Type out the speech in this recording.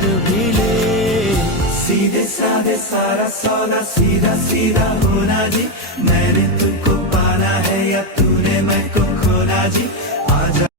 जान भी ले। सीधे साधे सारा सौदा सीधा सीधा होना जी, मैंने तुमको पाना है या तूने मैं को खोना जी।